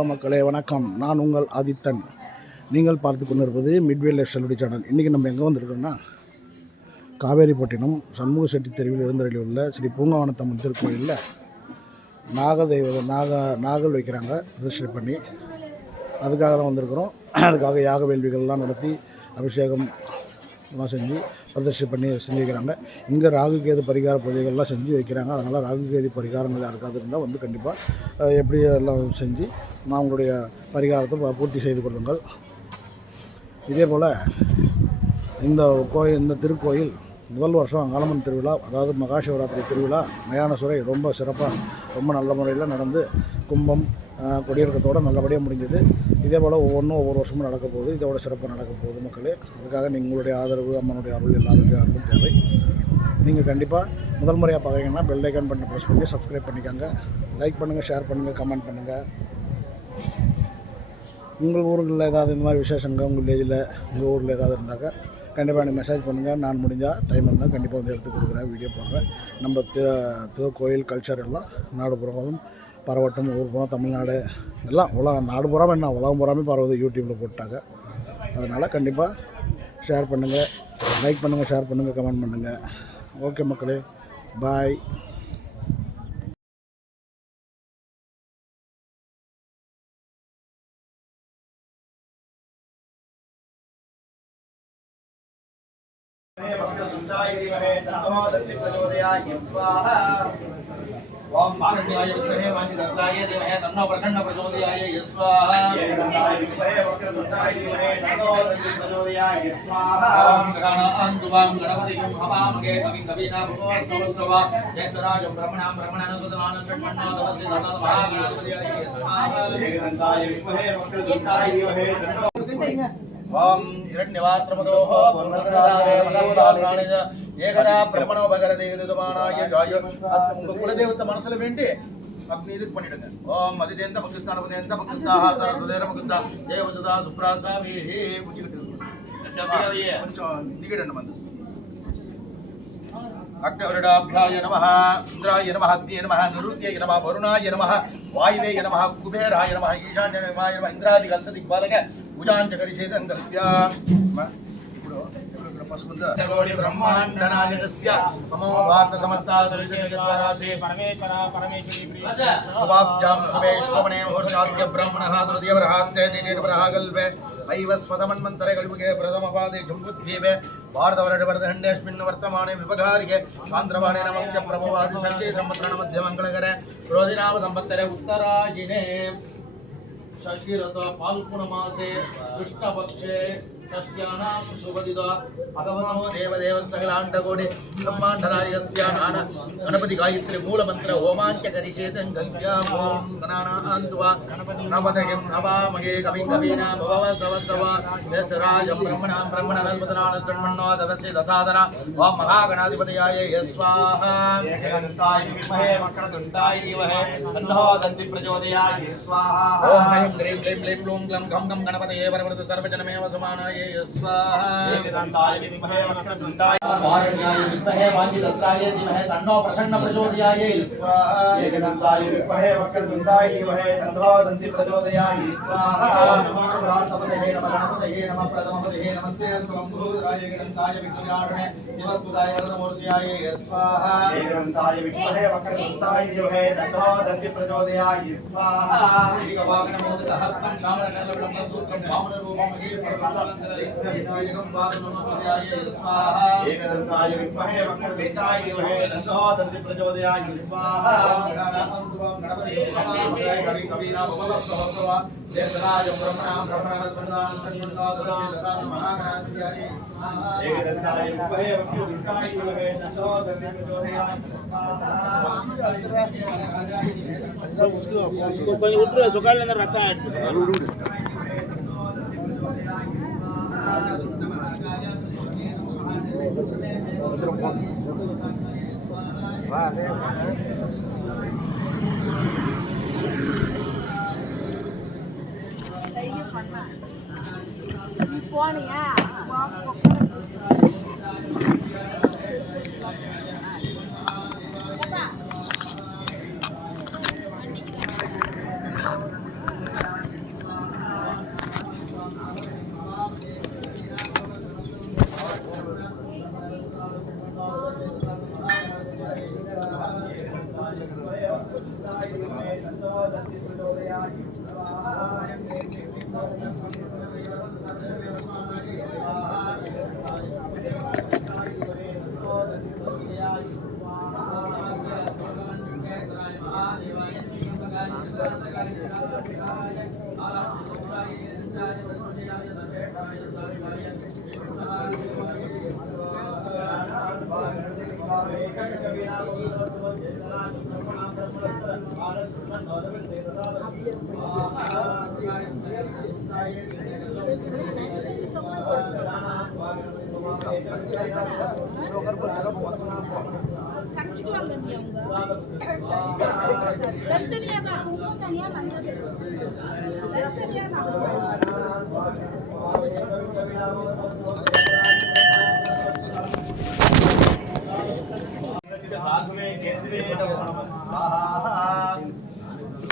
Hello மக்களே, வணக்கம். நான் உங்கள் ஆதித்தன். நீங்கள் பார்த்து கொண்டிருப்பது மிட்வே லைஃப் ஸ்டைல் சேனல். இன்றைக்கி நம்ம எங்கே வந்திருக்கோம்னா, காவேரிப்பட்டினம் சண்முக செட்டி தெருவில் எழுந்தருளி உள்ள ஸ்ரீ பூங்காவனத்தம்மன் திருக்கோயிலில் நாகல் வைக்கிறாங்க ரிஜிஸ்டர் பண்ணி. அதுக்காக தான் வந்திருக்கிறோம். அதுக்காக யாக வேள்விகள்லாம் நடத்தி அபிஷேகம் செஞ்சு பிரதிஷ்டை பண்ணி செஞ்சு வைக்கிறாங்க. இங்கே ராகுகேது பரிகார பூஜைகள்லாம் செஞ்சு வைக்கிறாங்க. அதனால் ராகுகேது பரிகாரங்கள் யாருக்காவது இருந்தால் வந்து கண்டிப்பாக எப்படி எல்லாம் செஞ்சு நான் உங்களுடைய பரிகாரத்தை பூர்த்தி செய்து கொள்ளுங்கள். இதே போல் இந்த திருக்கோயில் முதல் வருஷம் அங்காளம்மன் திருவிழா, அதாவது மகாசிவராத்திரி திருவிழா மயானசுரை ரொம்ப சிறப்பாக ரொம்ப நல்ல முறையில் நடந்து கும்பம் கொடியிறக்கத்தோடு நல்லபடியாக முடிஞ்சது. இதே போல் ஒவ்வொரு வருஷமும் நடக்க போகுது. இதோட சிறப்பாக நடக்க போகுது மக்களே. அதுக்காக உங்களுடைய ஆதரவு, அம்மனுடைய அருள், எல்லாருடைய அருளும் தேவை. நீங்கள் கண்டிப்பாக முதல் முறையாக பார்க்குறீங்கன்னா பெல் ஐக்கான் பட்டனை ப்ரெஸ் பண்ணி சப்ஸ்கிரைப் பண்ணிக்கோங்க. லைக் பண்ணுங்கள், ஷேர் பண்ணுங்கள், கமெண்ட் பண்ணுங்கள். உங்கள் ஊர்களில் ஏதாவது இந்த மாதிரி விசேஷங்கள் உங்கள் வில்லேஜில் உங்கள் ஊரில் ஏதாவது இருந்தாக்க கண்டிப்பாக எனக்கு மெசேஜ் பண்ணுங்கள். நான் முடிஞ்சால் டைம் இருந்தால் கண்டிப்பாக வந்து எடுத்து கொடுக்குறேன், வீடியோ போடுறேன். நம்ம கோயில் கல்ச்சர் எல்லாம் நாடு புறமும் பரவட்டும். ஊர் போனால் தமிழ்நாடு எல்லாம் நாடு புறாமல் என்ன உலகம் புறாமே பரவுது, யூடியூப்பில் போட்டாங்க. அதனால் கண்டிப்பாக ஷேர் பண்ணுங்கள், லைக் பண்ணுங்கள், ஷேர் பண்ணுங்கள், கமெண்ட் பண்ணுங்கள். ஓகே மக்களே, பாய். ओम मारण्याय विद्महे वाञ्छितत्राय धीमहि तन्नो प्रसन्न प्रचोदयाय स्वाहा एकदन्ताय विद्महे वक्रतुण्डाय धीमहि तन्नो दन्ति प्रचोदयाय स्वाहा ओम गणानान्त्वां गणपतिं हवामहे कविं कवीनां भगवस्तवस्तव ज्येष्ठराजं ब्रह्मणां ब्रह्मणानोदनानं षण्मन्नो तपस्वी दत्त महागणाधिपतये स्वाहा एकदन्ताय विद्महे वक्रतुण्डाय धीमहि तन्नो ओम हिरण्यवात्रमदोः वरुणगणारे मदवदासानिज ஏகதா பிரம்மணோ பகரதே துதமானாய ஜாய. உங்க குலதெய்வத்தை மனசுல வேண்டி அக்னி இதுக்கு பண்ணிடுங்க. ஓம் அதிதேந்த பக்திஸ்தான பதேந்த பக்திஸ்தாஹ சரதேர பக்திஸ்தா தேவசதா சுப்ராசாவிஹி புச்சிக்கிட்டு கொஞ்சம் திகிடணும் வந்து. அக்னிவருடாபியாய நமஹ, இந்திராய நமஹ, அக்னியே நமஹ, நிருத்யே நமஹ, வருணாய நமஹ, வாயுவே நமஹ, குபேராய நமஹ, ஈசான்யமாய நமஹ, இந்திராதி கல்சதிக்பாலக பூஜாஞ்சகரிஷேதங்கல்ப்யா. கோடி பிரம்மாண்ட நாயகஸ்ய நமோ வார்த்த சமத்தாதரிசயத்வாராசே பரமேஸ்வரா பரமேஸ்வரி பிரிய சுபாப்ஜாம் சுபேஷ்வமனே முஹூர்த்தாத்ய பிரம்மணः துர்தியவரஹாத்யே திடீர்வரஹகல்வே வைவஸ்வதமன்வந்தரே கலியுகே பிரதமபாதே ஜும்புத்வீவே பாரதவரடவர்தஹண்டேஸ்மின் வர்த்தமானே விபகாரிகே சாந்திரவாணே நமஸ்ய பிரபவாதி சஞ்சே சம்பத்ரண மத்திய மங்களகரே ரோதிநாம சம்பத்தரே உத்தராஜினே षष्ठीरथ फाल्गुन मासे कृष्ण पक्षे षष्ट्यानां शुभदिदा भगवतो देवदेव सकलाण्डकोटि ब्रह्माण्डनायकस्य नान गणपति गायत्री मूलमन्त्र होमाञ्चकरिषेदङ्गल्प्या ओम गणानान्त्वा गणपतये नवामहे कविं कवीनां भववस्तवस्तव ज्येष्ठराजं ब्रह्मणां ब्रह्मणनस्पतनानन्दन्मन्नो ददस्य दसादना ओम महागणाधिपतये स्वाहा एकदन्ताय विद्महे वक्रतुण्डाय धीमहि तन्नो दन्ति प्रचोदयाय स्वाहा ओम ह्रीं क्लीं क्लीं ग्लूं ग्लं घं घं गणपतये वरवरद सर्वजनमेव समानाय स्वाहा एकदन्ताय विद्महे वक्रतुण्डाय वारण्याय विद्महे वाञ्छितत्राय धीमहि तन्नो प्रसन्न प्रचोदयाय स्वाहा एकदन्ताय विद्महे वक्रतुण्डाय धीमहि तन्नो दन्ति प्रचोदयाय स्वाहा नमो भ्रातपतये नमः गणपतये नमः प्रथमपतये नमस्ते स्वयंभूराय एकदन्ताय विद्महे शिवस्तुताय वरदमूर्त्याय स्वाहा एकदन्ताय विद्महे वक्रतुण्डाय धीमहि तन्नो दन्ति प्रचोदयाय स्वाहा हस्तं चामरकर्णविडम्बं सूत्रं वामनरूपं हे परमविनायकं वासुनमोदयाय स्वाहा एकदन्ताय विद्महे वक्रतुण्डाय धीमहि तन्नो दन्ति प्रचोदयाय स्वाहा गणानान्त्वां गणपतये नमः कविं कवीनां भववस्तवस्तव ज्येष्ठराजं ब्रह्मणां ब्रह्मणानन्दन्मन्नो तदस्य दसादना महागणाधिपतये एकदन्ताय विद्महे वक्रतुण्डाय धीमहि तन्नो दन्ति प्रचोदयाय उसको कोई उठ सुखाड़ लेना रहता है। போனியா கரைச்சிக்குவாங்க அவங்க தனித்தனியா தான் உப்பு தனியா மஞ்சள் தனித்தனியா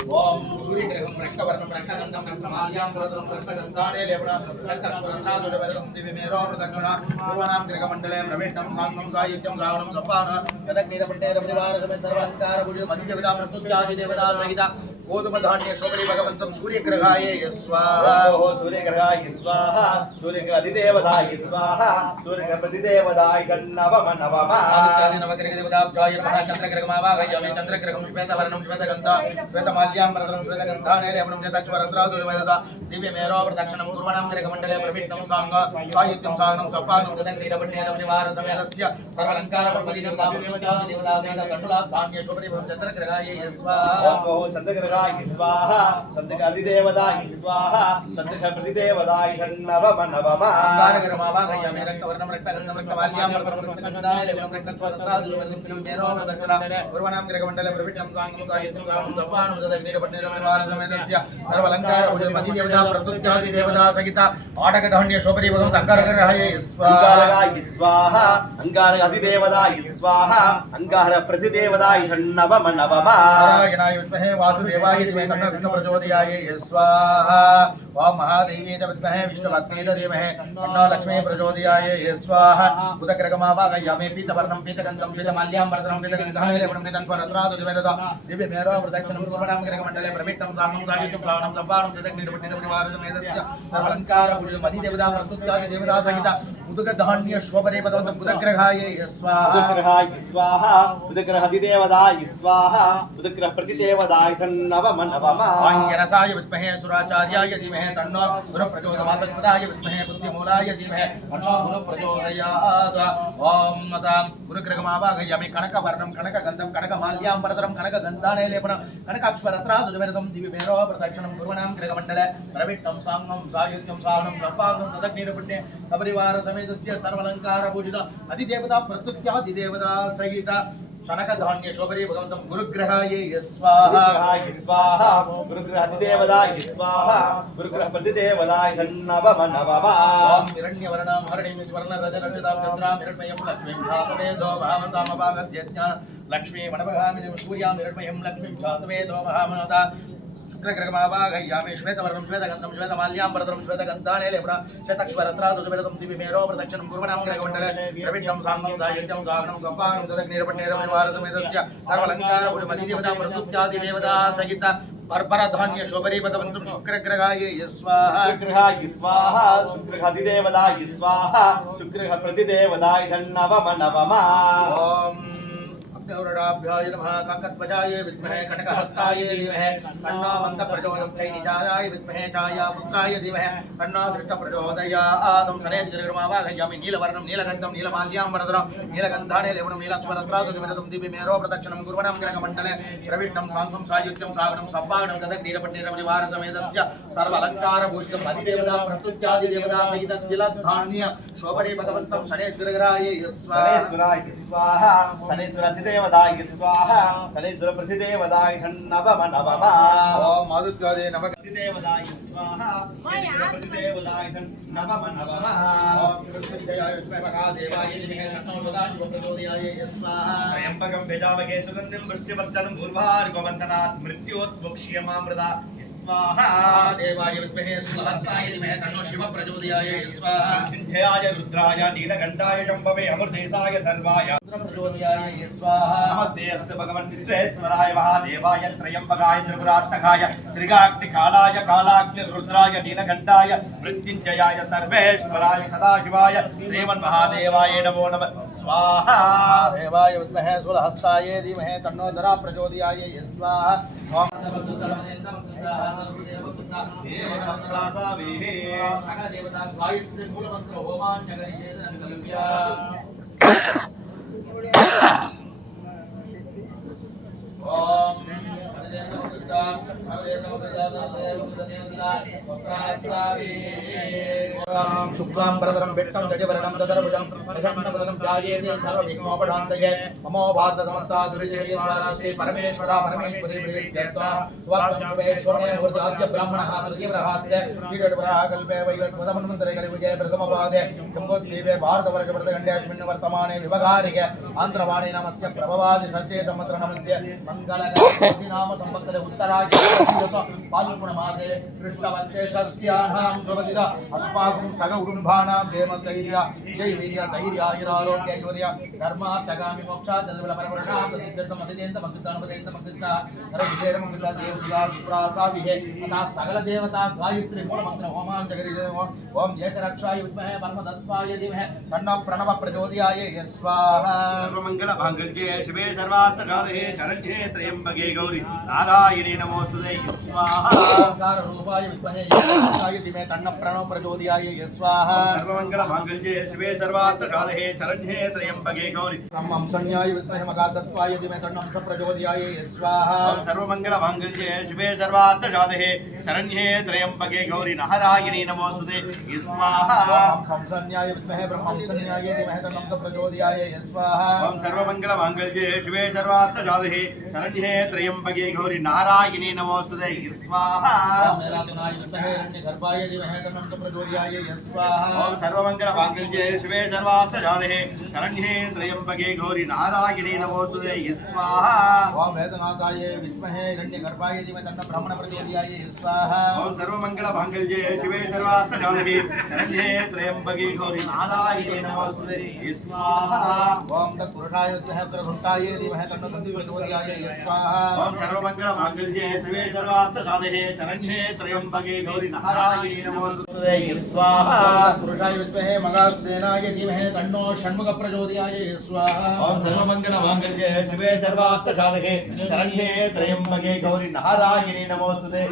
ओम सूर्यग्रहं रक्तवर्णं रक्तगन्धं रक्तमाल्यां वरदं रक्तगन्धाने लेपनं रक्तस्वरन्नादुरवरदं दिव्यमेरो प्रदक्षिणा पूर्वनां ग्रहमण्डले प्रविष्टं साङ्गं साहित्यं श्रावणं सप्पान यदग्निरपण्डेरपरिवारसमे सर्वलङ्कारभुज मध्यदेवता मृत्युञ्जादि देवता सहिता गोधूमधान्य शोभने भगवन्तं सूर्यग्रहाय स्वाहा ओहो सूर्यग्रहाय स्वाहा सूर्यग्रहाधिदेवताय स्वाहा सूर्यग्रहप्रतिदेवताय नवम नवम आदित्यादि नवग्रहदेवताभ्याय नमः चन्द्रग्रहमावाहयामि चन्द्रग्रहं श्वेतवर्णं श्वेतगन्धा श्वेतमाल्यां वरदं श्वेतगन्धाने लेपनं चक्षुरन्ध्रादुर्वेदता दिव्यमेरो प्रदक्षिणं कुर्वणां ग्रहमण्डले प्रविष्टं साङ्ग साहित्यं सागनं सप्पानं तदग्निरपण्डेरपरिवारसमेतस्य सर्वलङ्कारपतिदेवता मृत्युञ्जादिदेवता सहित तण्डुलाधान्य शोभने चन्द्रग्रहाय स्वाहा ओहो चन्द्रग्रहाय स्वाहा चन्द्रग्रहाधिदेवताय स्वाहा चन्द्रग्रहप्रतिदेवताय नवम नवम कारग्रहमावाहयामि रक्तवर्णं रक्तगन्धं रक्तमाल्यां वरदं रक्तगन्धाने लेपनं चक्षुरन्ध्रादुर्वेदं दिव्यमेरो प्रदक्षिणा कुर्वणां ग्रहमण्डले प्रविष्टं साङ्गं साहित्यं सागनं सप्पानं तदग्निरपण्डेरपरिवारसमेतस्य सर्वलङ्कारभुज मध्यदेवता प्रकृत्यादि देवता सहिता आटकधान्य शोभने भगवन्तं अंगारग्रहाय स्वाहा अंगारगाय स्वाहा अंगारगाधिदेवताय स्वाहा अंगारप्रतिदेवताय नवम नवम नारायणाय विद्महे वासुदेवाय धीमहि तन्नो विष्णु प्रचोदयाय स्वाहा ओम महादेवी च विद्महे विष्णुपत्नी च धीमहि तन्नो लक्ष्मी प्रचोदयाय स्वाहा उदग्रहमावाहयामि पीतवर्णं पीतगन्धं पीतमाल्यां वरदं पीतगन्धाने लेपनं पीतञ्चरत्रादुर्वेदता दिव्यमेरो प्रदक्षिणं कुर्वणां ग्रहमण्डले प्रविष्टं साङ्गं साहित्यं सागनं सप्पानं तदग्निरपण्डेरपरिवारसमेतस्य सर्वलङ्कारभुज मध्यदेवता प्रस्तुत्यादि देवता सहित उदकधान्य शोभने भगवन्तं बुधग्रहाय स्वाहा उदग्रहाय स्वाहा उदग्रहाधिदेवताय स्वाहा उदग्रहप्रतिदेवताय नवम नवम आङ्गिरसाय विद्महे सुराचार्याय धीमहि तन्नो गुरुप्रचोदयाय विद्महे बुद्धिमूलाय धीमहि तन्नो गुरुप्रचोदयात् ॐ मतां गुरुग्रहमावाहयामि कनकवर्णं कनकगन्धं कनकमाल्यां वरदं कनकगन्धाने लेपनं कनकाक्षरत्रादुर्वेदं दिव्यमेरो प्रदक्षिणं कुर्वणां ग्रहमण्डले प्रविष्टं साङ्गं साहित्यं सागनं सप्पानं तदग्निरपण्डे सपरिवारसमेतस्य सर्वलङ्कारभूषित अधिदेवता प्रकृत्यादिदेवता सहित शनकधान्य शोभने भगवन्तं गुरुग्रहाय स्वाहा गुरुग्रहाय स्वाहा गुरुग्रहाधिदेवताय स्वाहा गुरुग्रहप्रतिदेवताय नवम नवम ओम हिरण्यवर्णां हरिणीं स्वर्णरजरचितां चन्द्रां हिरण्मयं लक्ष्मीं ध्यातवेदो भावतामभागद्यज्ञा लक्ष्मी मनभगामिनीं सूर्यां हिरण्मयं लक्ष्मीं ध्यातवेदो महामनोदा शुक्रग्रहमावाहयामि श्वेतवर्णं श्वेतगन्धं श्वेतमाल्यां वरदं श्वेतगन्धाने लेपनं चक्षुरन्ध्रादुर्वेदं दिव्यमेरो प्रदक्षिणं कुर्वणां ग्रहमण्डले प्रविष्टं साङ्गं साहित्यं सागनं सप्पानं तदग्निरपण्डेरपरिवारसमेतस्य सर्वलङ्कारभुज मध्यदेवता प्रस्तुत्यादि देवता सहित बर्बरधान्य शोभने भगवन्तं शुक्रग्रहाय स्वाहा शुक्रग्रहाय स्वाहा शुक्रग्रहाधिदेवताय स्वाहा शुक्रग्रहप्रतिदेवताय नवम नवम ओम अग्निहोराभ्याय नमः काकत्वजाय विद्महे कनकहस्ताय धीमहि तन्नो मन्दप्रचोदं चैनिचाराय विद्महे छायापुत्राय धीमहि तन्नो धृष्टप्रचोदयात् शनैर्गृहमावाहयामि नीलवर्णं नीलगन्धं नीलमाल्यां वरदं नीलगन्धाने लेपनं नीलाक्षरत्रादुर्वेदं दिव्यमेरो प्रदक्षिणं कुर्वणां ग्रहमण्डले प्रविष्टं साङ्गं सायुज्यं सागनं सप्पानं तदग्निरपण्डेरपरिवारसमेतस्य सर्वलङ्कारभूषितं अधिदेवता प्रस्तुत्यादिदेवता सहित तिलधान्य शोभने भगवन्तं शनैर्गृहराय शनैश्वराय स्वाहा शनैश्वराधिदेवताय स्वाहा शनैश्वरप्रतिदेवताय नवम नवम ओम आदित्यादि प्रतिदेवताय स्वाहा प्रतिदेवताय नवम नवम ओम कृष्णजयाय विद्महे महादेवाय धीमहि तन्नो सदाशिव प्रचोदयाय स्वाहा त्र्यम्बकं यजामहे सुगन्धिं पुष्टिवर्धनं उर्वारुकवन्दनात् मृत्योर्मुक्ष्यमामृता स्वाहा महादेवाय विद्महे सुहस्ताय धीमहि तन्नो शिव प्रचोदयाय स्वाहा सिन्धयाय रुद्राय नीलकण्ठाय शम्भवे अमृतेशाय सर्वाय प्रचोदयाय स्वाहा नमस्ते अस्तु भगवन् विश्वेश्वराय महादेवाय त्र्यम्बकाय त्रिपुरात्मकाय त्रिगाग्निकालाय कालाग्निरुद्राय नीलकण्ठाय मृत्युञ्जयाय सर्वेश्वराय सदाशिवाय श्रीमन्महादेवाय नमो नमः स्वाहा महादेवाय विद्महे सुहस्ताय धीमहि तन्नो धरा प्रचोदयाय स्वाहा ओम देव सम्प्रासावेः सकल देवता गायत्री मूलमंत्र होमाञ्चकरिषेदनं कल्प्य शुक्लां वरदं विष्णुं गजवदनं ददर्भुजं प्रसन्नवदनं ध्यायेत् सर्वविघ्नोपशान्तये नमो भारतसमस्ता दुरिशेषी परमेश्वरा परमेश्वरी प्रीत्यर्था वाक्यमेश्वरने मूर्त्याद्य ब्राह्मणः तृतीयप्रहात्य कीटवराः कल्पे वैवस्वतमन्वन्तरे कलिविजये प्रथमपादे जम्बोद्वीपे भारतवर्षवर्तखण्डेऽस्मिन् वर्तमाने विभगारिके आन्ध्रवाणी नामस्य प्रभवादि सच्चे सम्वत्सरमध्ये मङ्गलकाले नाम संवत्सरे उत्तरायण फाल्गुणमासे कृष्णपक्षे षष्ट्यानां सुवदिता अस्माकं सगकुटुम्बानां क्षेमस्थैर्य जयवीर्य धैर्यायुरारोग्यैश्वर्य धर्मार्थगामि मोक्षाचलबलपरवर्णां प्रतिष्ठितं अतिदेन्तमकृतानुपदेन्तमकृता नरविजयमकृता देवता सुप्रासाभिः तथा सकलदेवता गायत्री मूलमन्त्र होमां जगरिदेव ओम एकरक्षाय विद्महे परमतत्त्वाय धीमहि तन्नो प्रणव प्रचोदयाय स्वाहा सर्वमंगल मांगल्ये शिवे सर्वार्थ साधके शरण्ये त्र्यंबके गौरी नारायणी नमोस्तुते स्वाहा ओंकार रूपाय विद्महे एकरक्षाय धीमहि तन्नो प्रणव प्रचोदयाय स्वाहा सर्वमंगल मांगल्ये शिवे सर्वार्थ साधके शरण्ये त्र्यंबके गौरी ब्रह्मं संज्ञाय विद्महे मगातत्त्वाय धीमहि तन्नो प्रचोदयाय स्वाहा सर्वमंगल मांगल्ये शिवे सर्वार्थ साधके शरण्ये त्र्यंबके गौरी नारायणी नमोस्तुते स्वाहा ओम संज्ञाय विद्महे ब्रह्मं संज्ञाय धीमहि तन्नो प्रचोदयाय स्वाहा ओम सर्वमंगल मांगल्ये शिवे सर्वार्थ साधके शरण्ये त्र्यंबके गौरी नारायणी नमोस्तुते स्वाहा ओम निरामनाय विद्महे हिरण्यगर्भाय धीमहि तन्नो प्रचोदयाय स्वाहा ओम सर्वमंगल मांगल्ये शिवे सर्वार्थ साधके शरण्ये त्र्यंबके गौरी नारायणी नमोस्तुते स्वाहा ओम वेदनाथाय विद्महे हिरण्यगर्भाय धीमहि तन्नो ब्रह्मण प्रचोदयाय स्वाहा ओम सर्वमंगल मांगल्ये शिवे सर्वार्थ साधके शरण्ये त्र्यंबके गौरी नारायणी नमोस्तुते स्वाहा ओम तत्पुरुषाय विद्महे उत्तरघुण्टाय धीमहि तन्नो सन्ति प्रचोदयाय स्वाहा ओम सर्वमंगल मांगल्ये शिवे सर्वार्थ साधके शरण्ये त्र्यंबके गौरी नारायणी नमोस्तुते स्वाहा तत्पुरुषाय विद्महे मगासेनाय धीमहि तन्नो षण्मुख प्रचोदयाय स्वाहा ओम सर्वमंगल मांगल्ये शिवे सर्वार्थ साधके शरण्ये त्र्यंबके गौरी नारायणी नमोस्तुते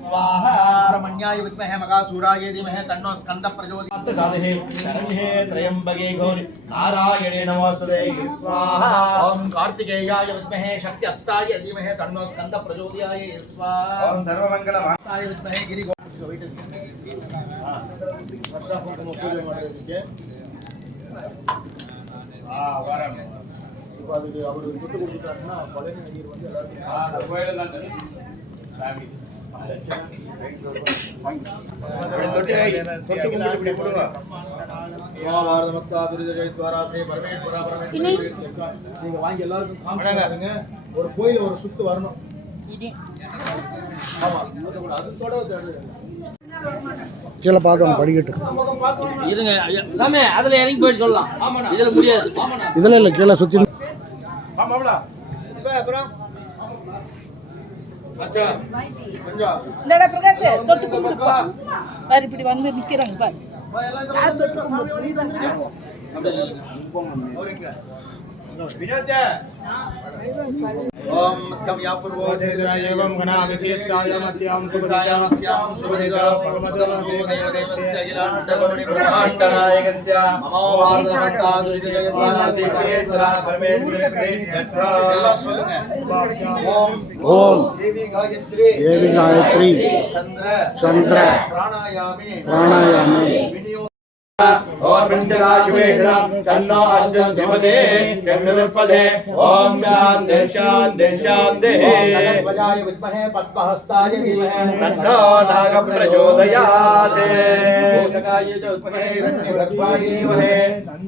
स्वाहा सुब्रह्मण्याय विद्महे मगासुराय धीमहि तन्नो स्कंद प्रचोदयाय साधके शरण्ये त्र्यंबके गौरी नारायणी नमोस्तुते स्वाहा ओम कार्तिकेयाय विद्महे शक्त्यस्ताय धीमहि तन्नो स्कंद प्रचोदयाय स्वाहा ओम सर्वमंगल ताय विद्महे गिरि அதுக்கு அவர் விட்டு கொடுத்துட்டாருன்னா பழனி நீர் வந்து நீங்க வாங்கி எல்லாருக்கும் ஒரு கோயில் ஒரு சுத்து வரணும். ஆமா அதோட கீழே பார்த்தோம் படிக்கட்டு இருங்க ஐயா. சாமி அதுல இறங்கி போயிட்டு சொல்லலாம். இதுல முடியாது. இதில் இல்லை கீழே சுற்றி இந்தடா பிரகாஷ் தொட்டு கும்பிடுப்பா. பாரு இப்படி வந்து நிக்கிறாங்க பாரு. ओम कम या पूर्वो एवं गणाविशेषाय मध्यां सुबुधायामस्यां सुबुधितो भगवतो देवदेवस्य अखिलाण्डकोटि ब्रह्माण्डनायकस्य नमो भारतभक्तादुरिजयद्वारा श्री परमेश्वरा परमेश्वरी प्रीत्यर्था எல்லாம் சொல்லுங்க ஓம் ஓம் தேவி காயத்ரி சந்திர பிராணாயாமி विनियोग और पिंडराजुवेशना तन्नो अस्य देवते चंद्रपदे ओम शांति शांति शांति वजाय विद्महे पद्महस्ताय धीमहि तन्नो नाग प्रचोदयात् पोषकाय च विद्महे हिरण्यगर्भाय धीमहि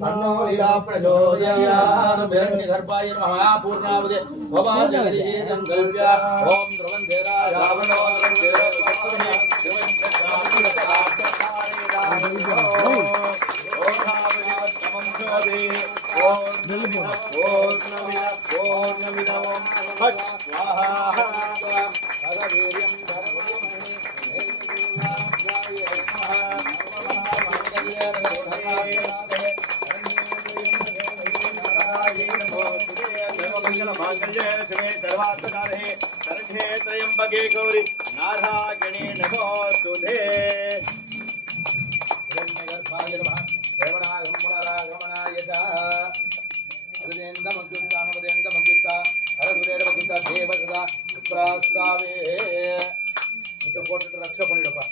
तन्नो लीला प्रचोदयात् हिरण्यगर्भाय नमः पूर्णावदे भवान् जगरिः संकल्प्य ओम ध्रुवन्धेरा रावणो त्र्यंबके गौरी नारायणी नमोस्तुते हिरण्यगर्भाय नमः देवनाय पुनरागमनाय च हृदयेन्दमग्युक्ता नमदेन्दमग्युक्ता हरहृदयेन्दमग्युक्ता देवसदा प्रास्तावे இதை போட்டுட்டு ரக்ஷா பண்ணிடுப்பா.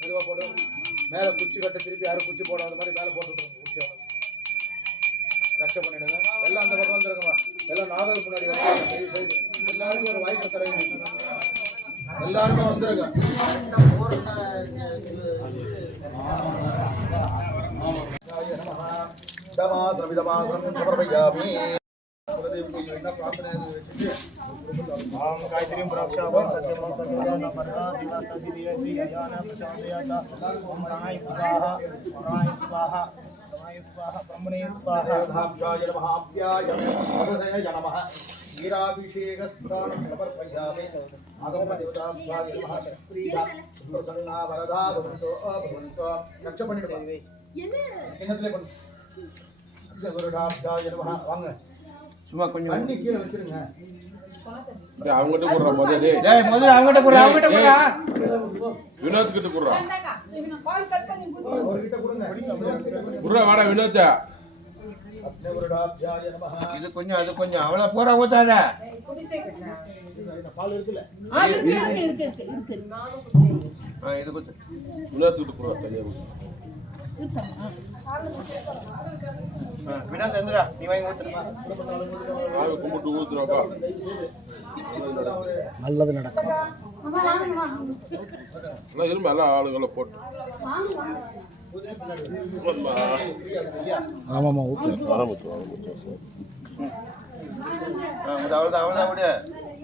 மெதுவாக போட்டு மேலே குச்சி கட்ட திருப்பி யாரும் குச்சி போடாத மாதிரி மேலே போட்டு விட்டுருங்க. குச்சி ரக்ஷா பண்ணிடுங்க. எல்லாம் அந்த பக்கம் வந்துருக்குமா, எல்லாம் நாகல் முன்னாடி வந்து எல்லாருக்கும் ஒரு வாய்ப்பு தரீங்க. எல்லாருமே வந்துருங்க. சமர்ப்பயாமி. என்ன பிரார்த்தனை வச்சுட்டு ओम गायत्री प्रोक्षाभं सत्यमं सत्यजानं परमात्मा सदियति यजानं प्रचोदयाता ओम प्राणाय स्वाहा प्राणाय स्वाहा प्राणाय स्वाहा ब्रह्मणे स्वाहा धाभ्याय नमः आप्याय नमः नमः वीराभिषेकस्थानं समर्पयामि आगमदेवताभ्याय नमः श्रीया प्रसन्ना वरदा भवन्तो भवन्तो रक्षा பண்ணிடுங்க. என்னத்திலே பண்ணு குருடாப்யாய நமः. வாங்க சும்மா கொஞ்சம் தண்ணி கீழே வச்சிருங்க. அவங்ககிட்ட போடுறா முதல்ல. டேய் முதல்ல அவங்ககிட்ட போடுறா வினோத் கிட்ட போடுறா. அவர்கிட்ட கொடுங்க. புறா வாடா வினோத். குருடாப்யாய நமः. இது கொஞ்சம் அது கொஞ்சம் அவ்வளவு பூரா ஊத்தாத. பால் இருக்குல்ல? இருக்கு. இது கொஞ்சம் வினோத் கிட்ட போடுறா தனியா. வினா தந்துடா நீ வாங்கி ஊத்துறமா. ஆக கும்பிட்டு ஊத்துறாப்பா. நல்லது நடக்கும். எல்லாம் இரும்பு எல்லாம் ஆளுகளை போட்டு. ஆமாம்மா ஊற்று. அவ்வளோதான் அவ்வளோதான் விடு.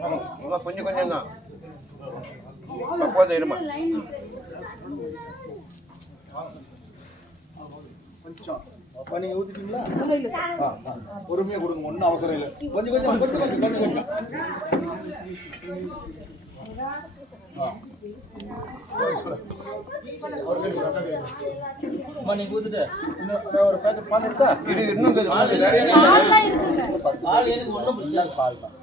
ஆமாம் கொஞ்சம் கொஞ்சம் தான் போதும் இருமா. கொஞ்சம் அப்பா நீங்க ஊத்திட்டீங்களா? பொறுமையா கொடுங்க, ஒன்றும் அவசரம் இல்லை. கொஞ்சம் கொஞ்சம் கொஞ்சம் கொஞ்சம் கொஞ்சம் கொஞ்சம் நீங்க ஊத்துட்டு இன்னும் ஒரு பேக்கெட் பால் இருக்கா? இது இன்னும் கொஞ்சம் பால் எனக்கு ஒன்றும் பிடிக்காது. பால் தான்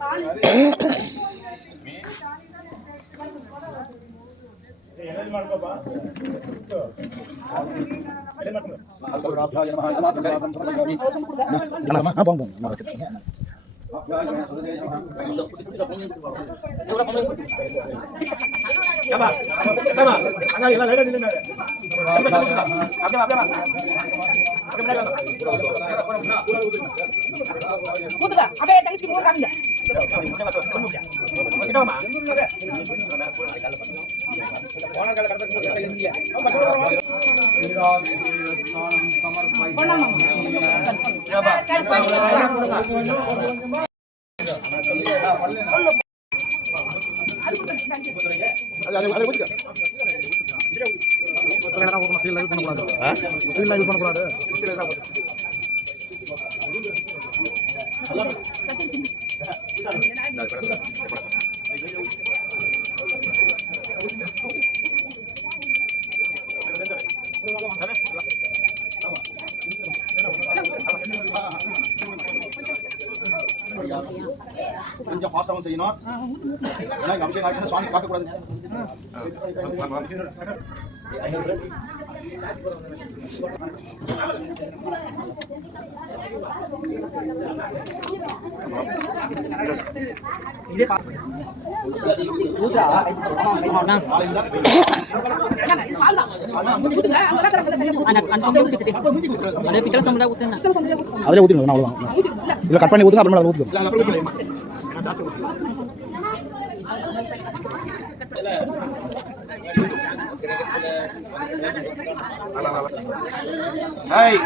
கொஞ்சம் ஃபாஸ்டாகவும் செய்யணும். ஏன்னா இங்கே அபிஷேகம் ஆச்சுன்னா சுவாமி பார்க்கக்கூடாதுங்க. அதிலே ஊற்றிக்கணும் அவ்வளோதான். இல்லை கட் பண்ணி ஊற்றுங்க, அப்புறமேல அதை ஊற்றிக்கணும். ஹாய்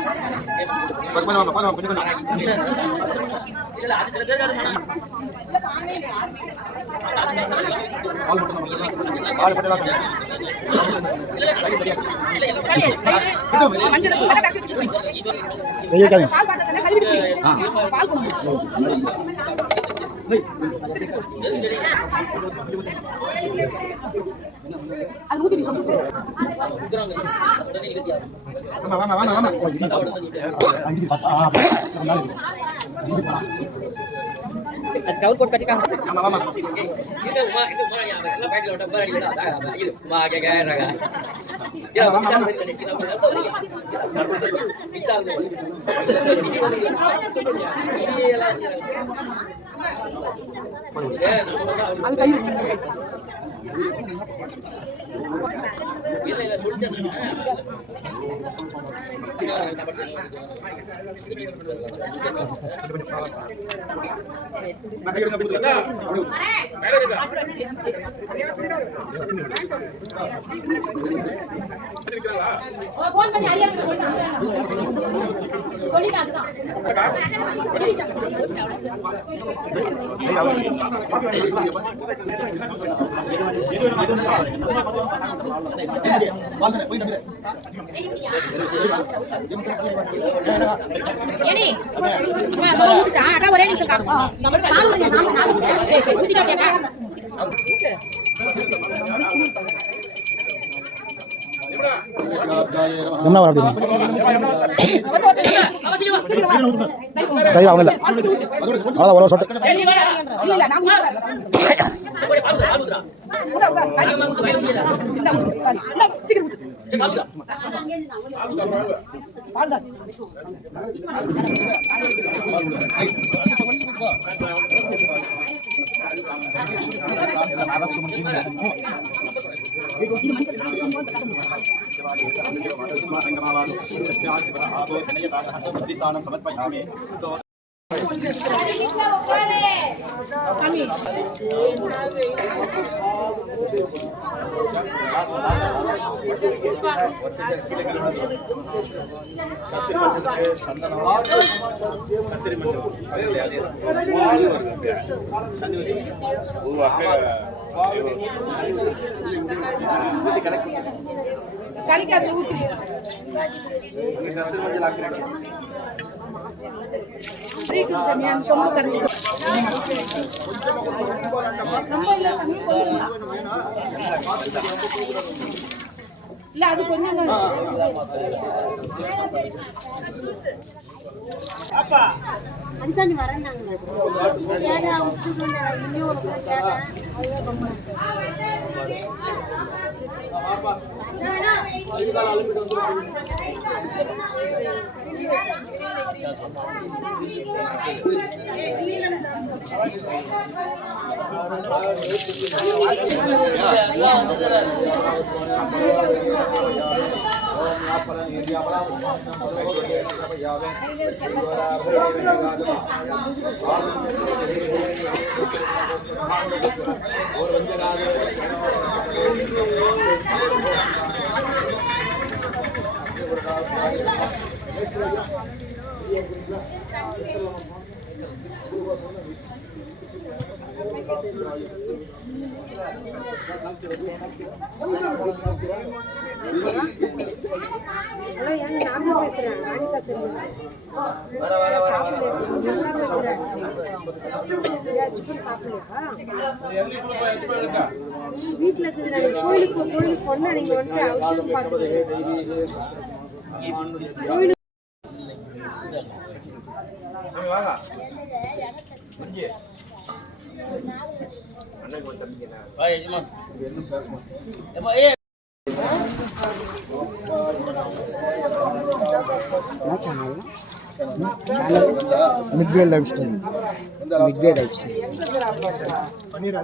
கொஞ்சம் கொஞ்சம் கொஞ்சம் இல்ல அது சில பேர் பால் போட்டு கவர் போட்டு கட்டிட்டாங்க. இது உமா எல்லாம் பேக்ல விட்ட பாரு அடிடா. இது உமா கேக்கறாங்க. யா வந்து கட்டி மிஸ் ஆகுது. இது எல்லாம் அது கை இல்ல சொல்லிட்டேன் போன் பண்ணி அறியா சொல்லிட்டாங்க ஏனி நான் ஊத்திச்சா அக்கா ஒரே நிமிஷம் கா நம்ம நாலு சரி சரி ஊத்திட்டா என்ன வர அப்படின்னா கை அவங்க இல்லை அதான் ஒரு சொட்டு இல்ல நான் கலிக்காது ஊத்தி சரிக்கு சாமி அந்த சொம்ப கரைச்சு ரொம்ப இல்ல சாமி இல்ல அது கொஞ்சம் அப்பா அதுதான் வரேன்னாங்க யாரா உட்கார்ந்து இன்னொரு கேட்டா அதுவே கம்ம ஹலோ ஏங்க நான் தான் பேசுறேன் ராணிகா செல்வம் வீட்டுல இருக்குது கோயிலுக்கு பொண்ணா நீங்க வந்து அவசியம் பார்த்துட்டு கோயிலுக்கு மிட்வே லைஃப் ஸ்டைல் பன்னீர்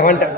வந்துட்டேன்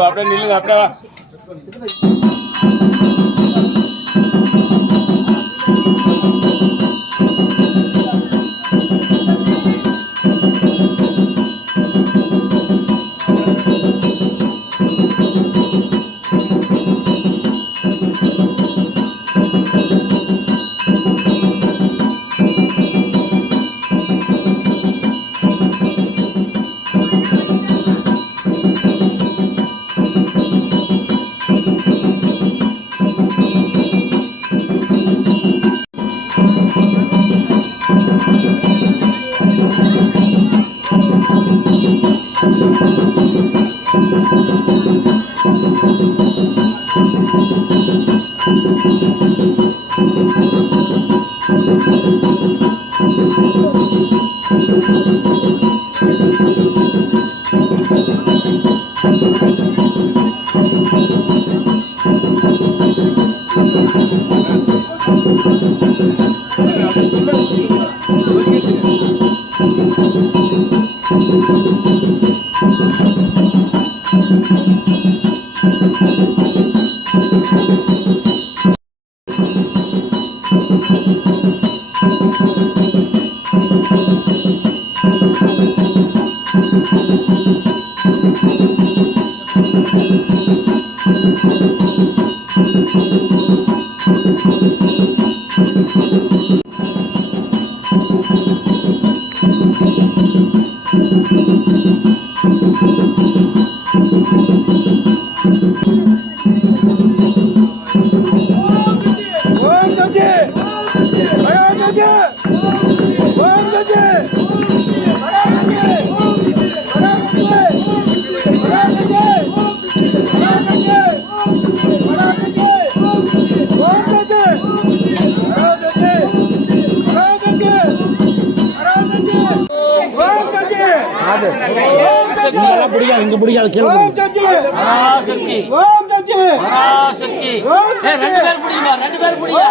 அப்படியே நில்லுங்க அப்படியே வா பராசக்தி பராசக்தி ரெண்டு பேர் புடிங்க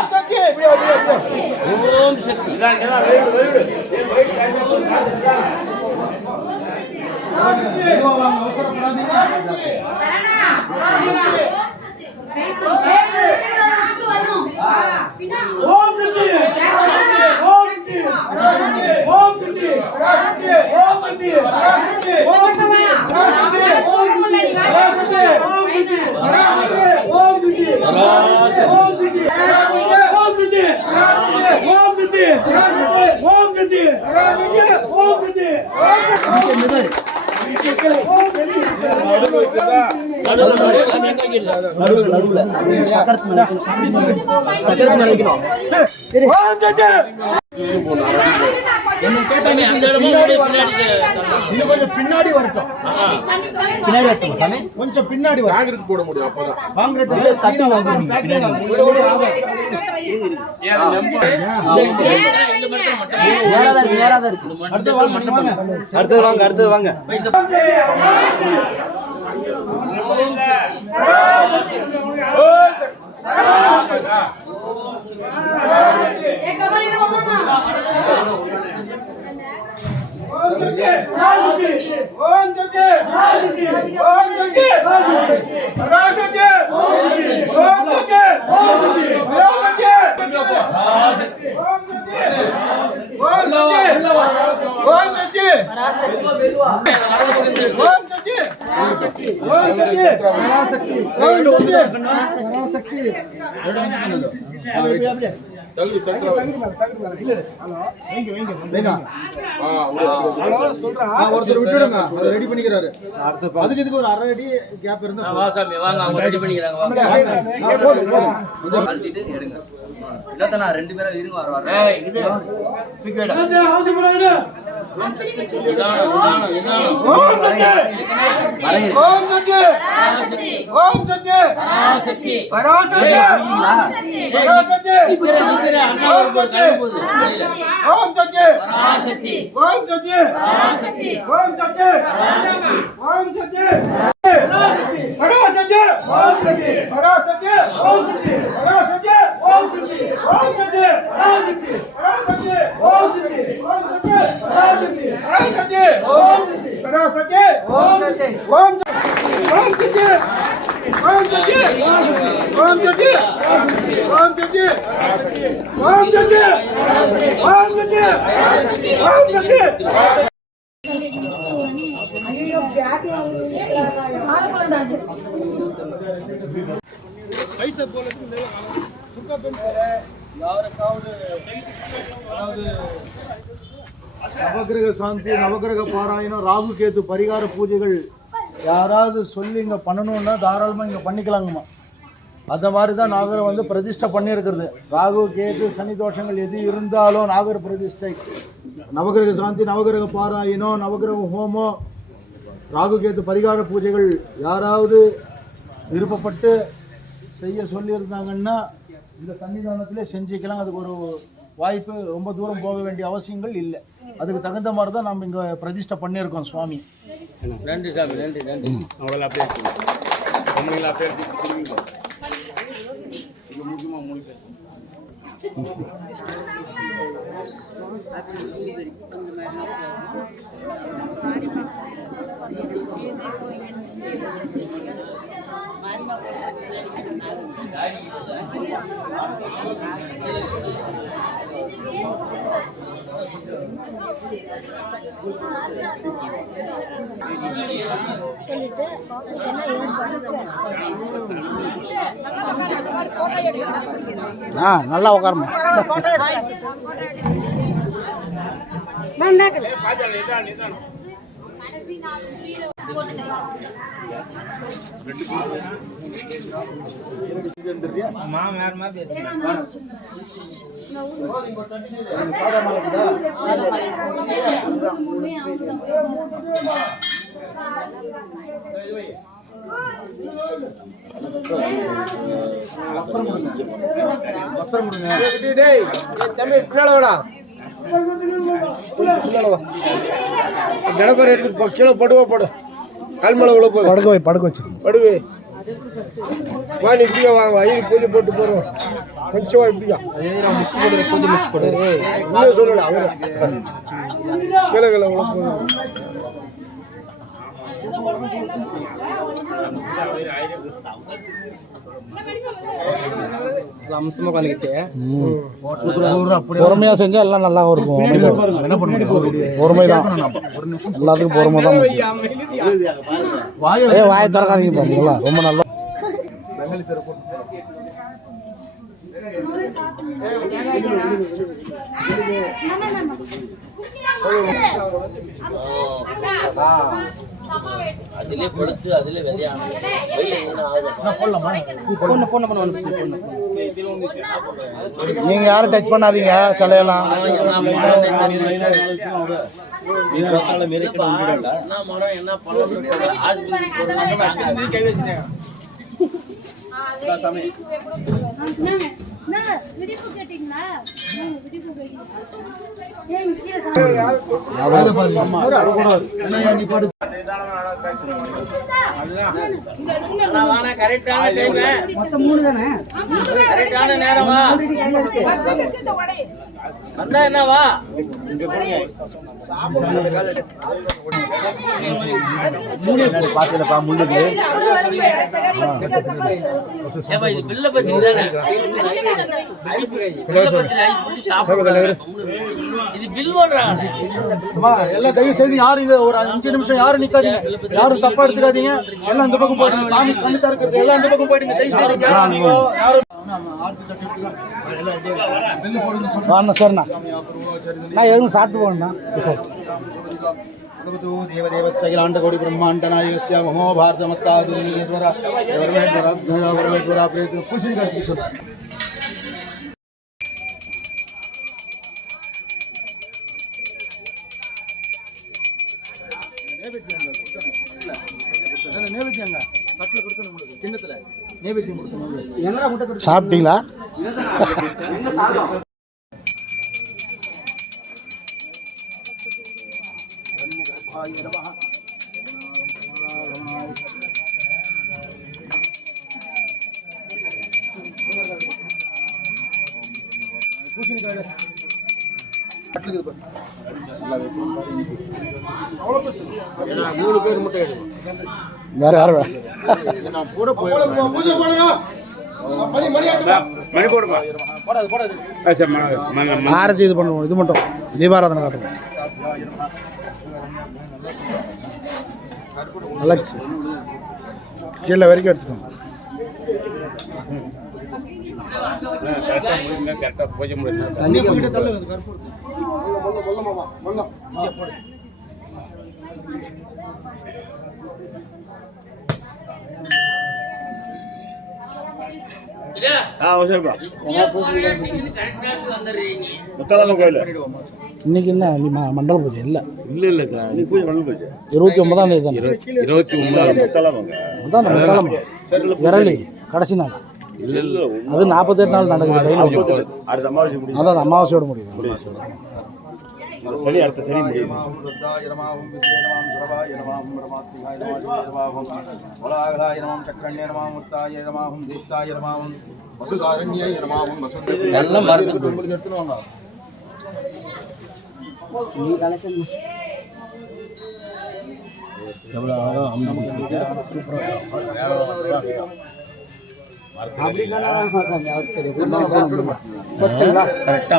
ஓம் சக்தி பின்னாடி வரட்டும் கொஞ்சம் பின்னாடி காங்கிரீட் போட முடியும் அப்பதான் அடுத்தது வாங்க ஒருத்தர் விட்டுடுங்க, அதை ரெடி பண்ணிக்கிறாரு. அதுக்கு இதுக்கு ஒரு அரை அடி கேப் இருந்தா ரெடி பண்ணிக்கிறாங்க. ரெண்டு பேரும் இருங்க வர நவகிரக சாந்தி, நவகிரக பாராயணம், ராகு கேது பரிகார பூஜைகள் யாராவது சொல்லி இங்கே பண்ணணும்னா தாராளமாக இங்கே பண்ணிக்கலாங்கம்மா. அந்த மாதிரி தான் நாகரை வந்து பிரதிஷ்டை பண்ணியிருக்கிறது. ராகு கேது சனி தோஷங்கள் எது இருந்தாலும் நாகர் பிரதிஷ்டை, நவகிரக சாந்தி, நவகிரக பாராயணம், நவகிரக ஹோமம், ராகு கேது பரிகார பூஜைகள் யாராவது விருப்பப்பட்டு செய்ய சொல்லியிருந்தாங்கன்னா இந்த சன்னிதானத்திலே செஞ்சுக்கலாம். அதுக்கு ஒரு வாய்ப்பு, ரொம்ப தூரம் போக வேண்டிய அவசியங்கள் இல்லை. அதுக்கு தகுந்த மாதிரி தான் நம்ம இங்கே பிரதிஷ்டை பண்ணியிருக்கோம் சுவாமி. நன்றி சாமி, நன்றி நன்றி. அவ்வளோ அப்படியே அப்படியே முக்கியமாக மூணு பேர் நல்லா உட்காரமா. வஸ்திரம் கொடுங்க. தம்பி பிள்ளைடா ஜடப்பர் எடுத்து கீழே போடுவா போடு. கல்மலை உள்ள போய் படுக்க வச்சிருக்கோம். படுவே வா நீ இப்படியா வா வயிறு பூஜை போட்டு போகிறோம் கொஞ்சம் வா இப்படியா இன்னும் சொல்லல அவரு கிளை கிளை உள்ள போதும் பொறுமையா செஞ்சா எல்லாம் நல்லா இருக்கும். பொறுமை தான் எல்லாத்துக்கும் பொறுமை தான். வாயை திறக்காதீங்க பாத்தீங்களா, ரொம்ப நல்லா. அதிலே கொடுத்து அதிலே விதையான நீங்க யாரும் டச் பண்ணாதீங்க சிலையெல்லாம். என்ன கரெக்டான நேரமா வந்தா என்னவா பில்ல பத்தி தானே இது பில் போடுறாங்க. எல்லாம் தயவு செய்து யாரும் ஒரு 5 நிமிஷம் யாரும் நிக்காதீங்க, யாரும் தப்பா எடுத்துக்காதீங்க. எல்லாம் இந்த பக்கம் போயிடுங்க, சாமி கண்ணு திறக்கிறது எல்லாம் இந்த பக்கம் போயிடுங்க தயவு செய்து. வாண்ணா சரிண்ணா, நான் எதுவும் சாப்பிட்டு போகணுண்ணா. தேவதேவஸ்ய கோடி பிரம்மாண்ட நாயகஸ்ய மமோ பாரத மத்தாதுரா பூசி கட்டி சொல்லு. சாப்பிட்டீங்களா? வேற யாரும் ஆரத்தி இது பண்ணுவோம். இது மட்டும் தீபாராதனை காட்டுவோம். நல்லா கீழே வரைக்கும் எடுத்துக்கோங்க. இன்னைக்கு என்ன மண்டல பூஜை இல்ல? இல்ல சார், 29ஆம் தேதி தான். 29 இரளி கடைசி நாள். அது 48 நாள் நடக்குது. அதான் அமாவாசையோட முடியுது. சரி, அடுத்த சரி முடியுது. கரெக்டா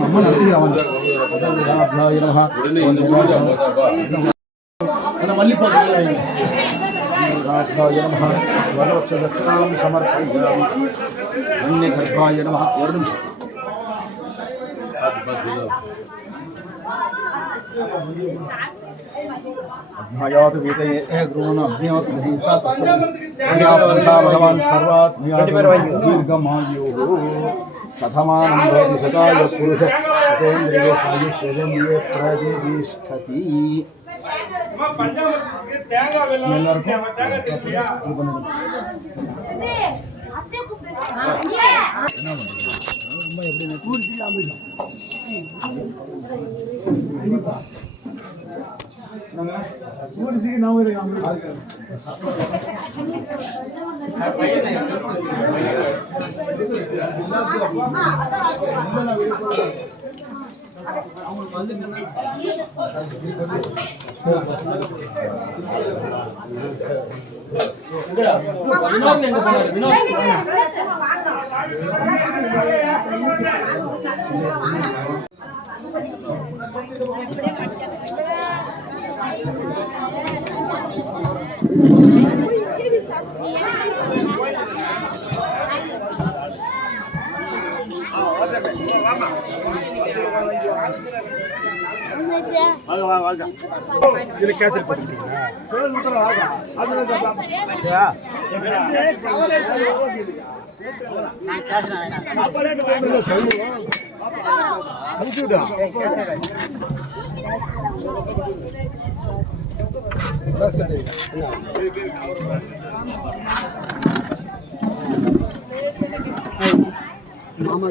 அம்மா நடத்துகிறான் மல்லிப்பாத்திரம் நம வரலட்சம் சமர்ப்பயாமி அன்யகர்பாய நம ஒரு நிமிஷம் अभ्यायात वेदये गुरुण अभ्यात हिंसा भगवान् सर्वात् दीर्घमायुः कथमानं भवति सदाय पुरुष सतेन्द्रिये आयुष्येन्द्रिये प्रतिष्ठति இதில் கேன்சல் பண்ணிக்கிறீங்களா மாமா